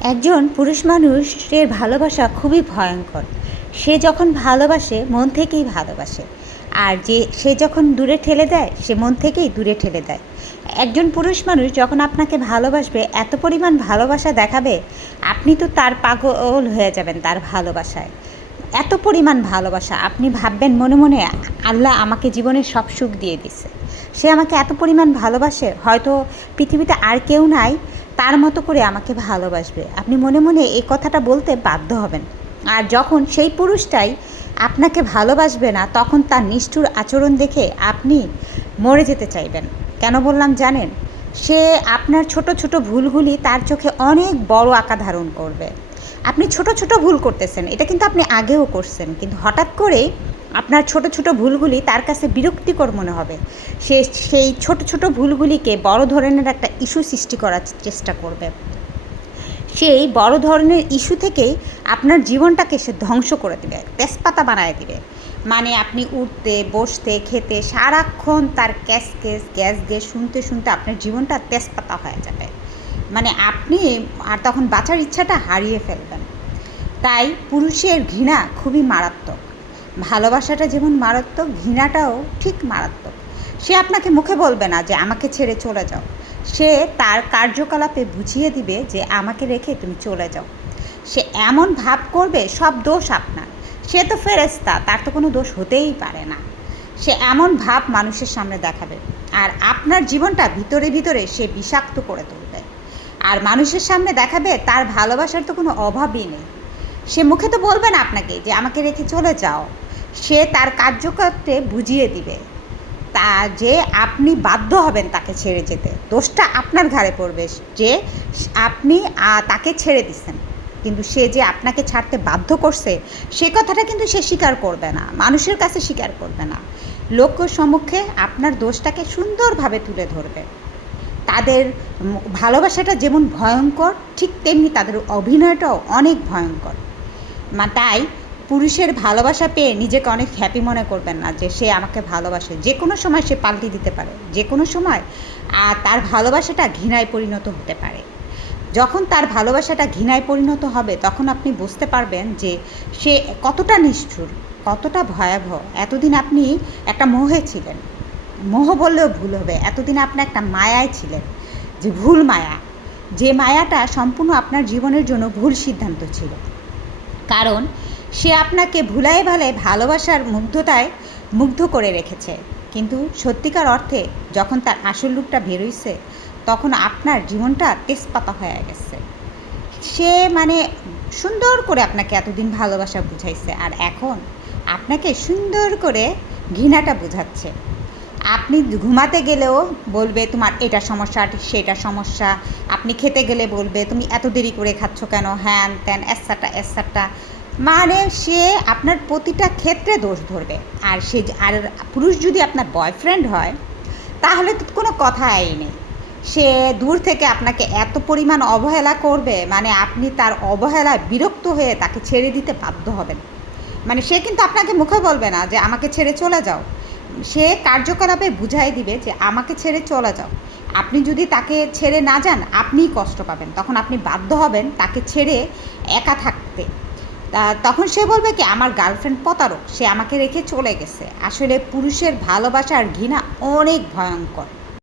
একজন পুরুষ মানুষের ভালোবাসা খুবই ভয়ঙ্কর। সে যখন ভালোবাসে, মন থেকেই ভালোবাসে। আর যে, সে যখন দূরে ঠেলে দেয়, সে মন থেকেই দূরে ঠেলে দেয়। একজন পুরুষ মানুষ যখন আপনাকে ভালোবাসবে, এত পরিমাণ ভালোবাসা দেখাবে, আপনি তো তার পাগল হয়ে যাবেন তার ভালোবাসায়। এত পরিমাণ ভালোবাসা, আপনি ভাববেন মনে মনে, আল্লাহ আমাকে জীবনে সব সুখ দিয়ে দিছে। সে আমাকে এত পরিমাণ ভালোবাসে, হয়তো পৃথিবীতে আর কেউ নাই তার মতো করে আমাকে ভালোবাসবে। আপনি মনে মনে এই কথাটা বলতে বাধ্য হবেন। আর যখন সেই পুরুষটাই আপনাকে ভালোবাসবে না, তখন তার নিষ্ঠুর আচরণ দেখে আপনি মরে যেতে চাইবেন। কেন বললাম জানেন? সে আপনার ছোট ছোট ভুলগুলি তার চোখে অনেক বড় আকার ধারণ করবে। আপনি ছোট ছোট ভুল করতেছেন, এটা কিন্তু আপনি আগেও করছেন। কিন্তু হঠাৎ করে আপনার ছোট ছোট ভুলগুলি তার কাছে বিরক্তিকর মনে হবে। সে, সেই ছোট ছোট ভুলগুলিকে বড় ধরনের একটা ইস্যু সৃষ্টি করার চেষ্টা করবে। সেই বড় ধরনের ইস্যু থেকেই আপনার জীবনটাকে সে ধ্বংস করে দেবে, তেজপাতা বানায় দিবে। মানে আপনি উঠতে, বসতে, খেতে সারাক্ষণ তার ক্যাস কেস গ্যাস গ্যাস শুনতে শুনতে আপনার জীবনটা তেজপাতা হয়ে যাবে। মানে আপনি আর তখন বাঁচার ইচ্ছাটা হারিয়ে ফেলবেন। তাই পুরুষের ঘৃণা খুবই মারাত্মক। ভালোবাসাটা যেমন মারাত্মক, ঘৃণাটাও ঠিক মারাত্মক। সে আপনাকে মুখে বলবে না যে আমাকে ছেড়ে চলে যাও। সে তার কার্যকলাপে বুঝিয়ে দিবে যে আমাকে রেখে তুমি চলে যাও। সে এমন ভাব করবে, সব দোষ আপনার। সে তো ফেরেস্তা তার তো কোনো দোষ হতেই পারে না। সে এমন ভাব মানুষের সামনে দেখাবে। আর আপনার জীবনটা ভিতরে ভিতরে সে বিষাক্ত করে তুলবে। আর মানুষের সামনে দেখাবে, তার ভালোবাসার তো কোনো অভাবই নেই। সে মুখে তো বলবে না আপনাকে যে আমাকে রেখে চলে যাও। সে তার কার্যকর্তে বুঝিয়ে দিবে। তা যে আপনি বাধ্য হবেন তাকে ছেড়ে যেতে। দোষটা আপনার ঘাড়ে পড়বে যে আপনি তাকে ছেড়ে দিচ্ছেন। কিন্তু সে যে আপনাকে ছাড়তে বাধ্য করছে, সে কথাটা কিন্তু সে স্বীকার করবে না। মানুষের কাছে স্বীকার করবে না। লোক সম্মুখে আপনার দোষটাকে সুন্দরভাবে তুলে ধরবে। তাদের ভালোবাসাটা যেমন ভয়ঙ্কর, ঠিক তেমনি তাদের অভিনয়টাও অনেক ভয়ঙ্কর। মা, তাই পুরুষের ভালোবাসা পেয়ে নিজেকে অনেক হ্যাপি মনে করবেন না যে সে আমাকে ভালোবাসে। যে কোনো সময় সে পাল্টি দিতে পারে। যে কোনো সময়, আর তার ভালোবাসাটা ঘৃণায় পরিণত হতে পারে। যখন তার ভালোবাসাটা ঘৃণায় পরিণত হবে, তখন আপনি বুঝতে পারবেন যে সে কতটা নিষ্ঠুর, কতটা ভয়াবহ। এতদিন আপনি একটা মোহে ছিলেন। মোহ বললেও ভুল হবে। এতদিন আপনি একটা মায়ায় ছিলেন, যে ভুল মায়া। যে মায়াটা সম্পূর্ণ আপনার জীবনের জন্য ভুল সিদ্ধান্ত ছিল। কারণ সে আপনাকে ভুলাই ভালে ভালোবাসার মুগ্ধতায় মুগ্ধ করে রেখেছে। কিন্তু সত্যিকার অর্থে যখন তার আসল রূপটা বেরোইছে, তখন আপনার জীবনটা তেজপাতা হয়ে গেছে। সে মানে সুন্দর করে আপনাকে এতদিন ভালোবাসা বুঝাইছে আর এখন আপনাকে সুন্দর করে ঘৃণাটা বুঝাচ্ছে। আপনি ঘুমাতে গেলেও বলবে, তোমার এটা সমস্যা সেটা সমস্যা। আপনি খেতে গেলে বলবে, তুমি এত দেরি করে খাচ্ছ কেন? হ্যান ত্যান, এসাটা এসাটা। মানে সে আপনার প্রতিটা ক্ষেত্রে দোষ ধরবে। আর সে আর পুরুষ যদি আপনার বয়ফ্রেন্ড হয়, তাহলে তো কোনো কথাই নেই। সে দূর থেকে আপনাকে এত পরিমাণ অবহেলা করবে মানে আপনি তার অবহেলায় বিরক্ত হয়ে তাকে ছেড়ে দিতে বাধ্য হবেন। মানে সে কিন্তু আপনাকে মুখে বলবে না যে, আমাকে ছেড়ে চলে যাও। সে কার্যকলাপে বুঝাই দিবে যে, আমাকে ছেড়ে চলে যাও। আপনি যদি তাকে ছেড়ে না যান, আপনিই কষ্ট পাবেন। তখন আপনি বাধ্য হবেন তাকে ছেড়ে একা থাকতে। তখন সে বলবে কি, আমার গার্লফ্রেন্ড প্রতারক, সে আমাকে রেখে চলে গেছে। আসলে পুরুষের ভালোবাসা আর ঘৃণা অনেক ভয়ঙ্কর।